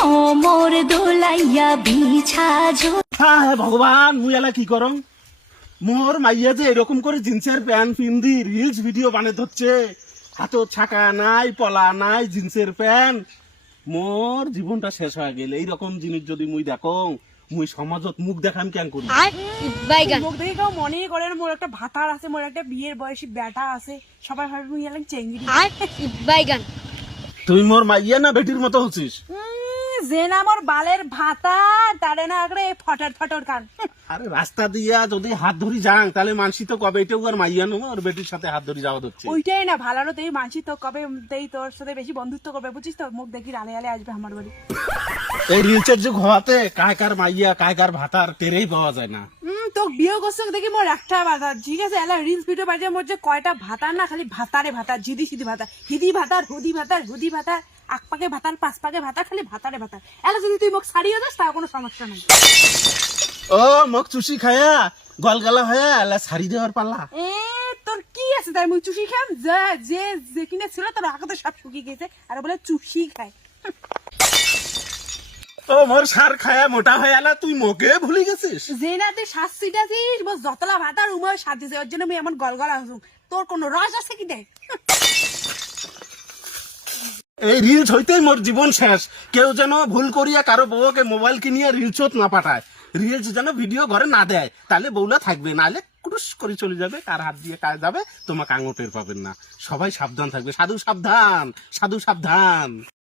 কোমর দোলাইয়া বিছা হ্যাঁ ভগবান মুই এলা কি করম মোর মাইয়া যে এরকম করে জিন্সের প্যান্ট পিন্দি রিলস ভিডিও বানে ধরছে হাতত ছাকা নাই পলা নাই জিন্সের প্যান্ট মোর জীবনটা শেষ হয়ে গেল এইরকম জিনিস যদি মুই দেখো মুই সমাজত মুখ দেখাম কেন করি বাইগান মুখ দেখে কেউ মনেই করে না, মোর একটা ভাতার আছে, মোর একটা বিয়ের বয়সী বেটা আছে, সবাই ভাবে মুই এলাম চেঙ্গিরি। বাইগান তুই মোর মাইয়া না বেটির মতো হচ্ছিস যে না মোর বালের ভাতা তারে না করে ফটার ফটর কান। আরে রাস্তা দিয়া যদি হাত ধরি যাং তাহলে মানসি তো কবে এটাও আর মাইয়া নো আর বেটির সাথে হাত ধরি যাওয়া হচ্ছে ওইটাই না ভালো না, তুই মানসি তো কবে তেই তোর সাথে বেশি বন্ধুত্ব করবে, বুঝিস তো? মুখ দেখি আলে আলে আসবে আমার বাড়ি। এই রিলসের যুগ হওয়াতে কার মাইয়া কার ভাতার টেরেই পাওয়া যায় না। তো বিয়ে করছো দেখি মোর একটা ভাতা, ঠিক আছে? এলা রিলস ভিডিও বাজে মোর যে কয়টা ভাতার না, খালি ভাতারে ভাতা, জিদি সিদি ভাতা, হিদি ভাতার, হুদি ভাতার, হুদি ভাতার, আক পাকে ভাতার, পাঁচ পাকে ভাতার, খালি ভাতারে ভাতার। এলা যদি তুই মুখ ছাড়িয়ে যাস তার কোনো সমস্যা নাই। ও মগ চুষি খায়া গলগালা হয়ে এলা ছাড়ি দেওয়ার পাল্লা। তোর কি আছে তাই মুই চুষি খাম? যে যে কিনে ছিল তোর আগে তো সব শুকিয়ে গেছে আর বলে চুষি খায়। ও মোর সার খায়া মোটা হয়ে এলা তুই মোকে ভুলে গেছিস। যে না তুই শাস্তিটা দিস, বস যতলা ভাতার উমর সাথ দিছে, ওর জন্য আমি এমন গলগলা হসুম। তোর কোনো রস আছে কি দেখ? এই রিলস হইতেই মোর জীবন শেষ। কেউ যেন ভুল করিয়া কারো বউকে মোবাইল কিনিয়া রিলসত না পাঠায়, রিলস যেন ভিডিও ঘরে না দেয়, তাহলে বউলা থাকবে, নাহলে কুটুস করে চলে যাবে, কার হাত দিয়ে কাজ যাবে তোমাকে আঙুটের পাবেন না। সবাই সাবধান থাকবে, সাধু সাবধান, সাধু সাবধান।